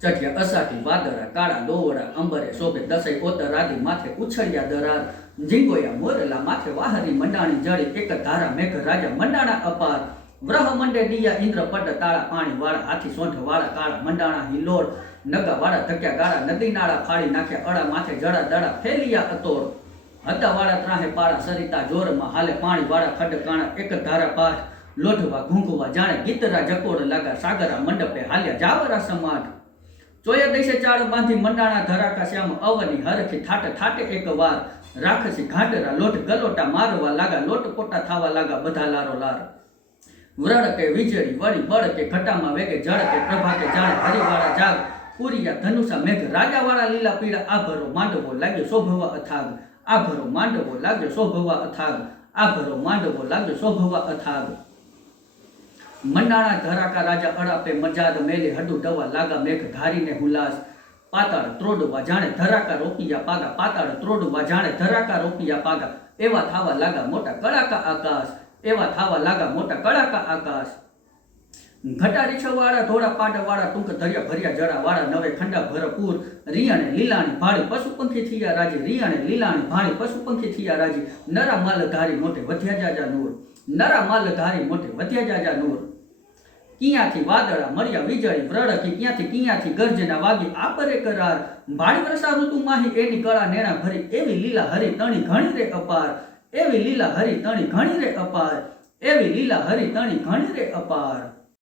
ચઢિયા અસાઠી વાદળા, કાળા દોવડા અંબરે, શોભે દસઈ ઓતર આદિ માથે ઉછળ્યા દરાર, ઝીંગોયા, મોરલા માથે વાહરી, મંડાણી, જળી, એક ધારા, મેઘ, રાજા, મંડાણા, અપાર, વ્રહ, મંડે, ડિયા, ઇન્દ્ર, પટ, તાળા, પાણી, વાળા, હાથી સોંઠ વાળા, કાળા, મંડાણા, હિલોળ, નગા, વાળા, ધક્યા, ગાળા, નદી, નાળા ફાડી નાખ્યા અડા માથે જડા દડા ફેલિયા અતોળ હતા વાળા, ત્રાહે, પાળા, સરિતા, જોરમાં, હાલે, પાણી, વાળા, ખડ, કાણા, એક ધારા, પાઠ, લોઢવા, ઘૂંઘવા, જાણે, ગીતરા, જકોડ, લાગા, સાગરા, મંડપે, હાલ્યા, જાવરા સમાટ ચોયા દેશે ચાળ બાંધી મંડાણા ધરાકા શ્યામ અવની હરખી થાટે થાટે એક વાર. રાખસી ઘાટરા લોટ ગલોટા મારવા લાગા, લોટ પોટા થાવા લાગા બધા લારો લાર. વ્રણ કે વીજળી વળી બળ કે ઘટામાં વેગે જળ કે પ્રભા કે જાણ હરિવાળા જાગ. પુરિયા ધનુષા મેઘ રાજાવાળા લીલા પીળા આભરો માંડવો લાગ્યો શોભવા અથાગ. આભરો માંડવો લાગ્યો શોભવા અથાગ. આભરો માંડવો લાગ્યો શોભવા અથાગ. મંડાણા ધરાકા રાજા અડાપે મજાદ મેલે હડુ ડવા લાગા મેઘ ધારીને હુલાસ. પાતાળ ત્રોડવા જાણે ધરાકા રોપિયા પાગા, પાતાળ ત્રોડવા જાણે ધરાકા રોપિયા પાગા. એવા થાવા લાગા મોટા કડાકા આકાશ, એવા થાવા લાગા મોટા કળાકા આકાશ. ઘટારી છવાળા ધોળા પાટવાળા, ટૂંક ધરિયા ભર્યા જરા વાળા, નવે ખંડા ભરપૂર રિયાણે લીલાણી ભાળી પશુ પંખી થયા રાજી, રિયાણે લીલાણી ભાળી પશુ પંખી થયા રાજી. નરા માલ ધારી મોટે વધ્યા જાજા નૂર. નરા માલ ધારી મોટે વધ્યા જાજા નૂર. ક્યાંથી વાદળા મળ્યા વીજળી વ્રડકી ક્યાંથી ક્યાંથી ગર્જના વાગી? આપરે કરાર. ભાળી વર્ષા ઋતુ માહી, એની કળા નેણા ભરી. એવી લીલા હરી તણી ઘણી રે અપાર. એવી લીલા હરી તણી ઘણી રે અપાર. એવી લીલા હરી તણી ઘણી રે અપાર.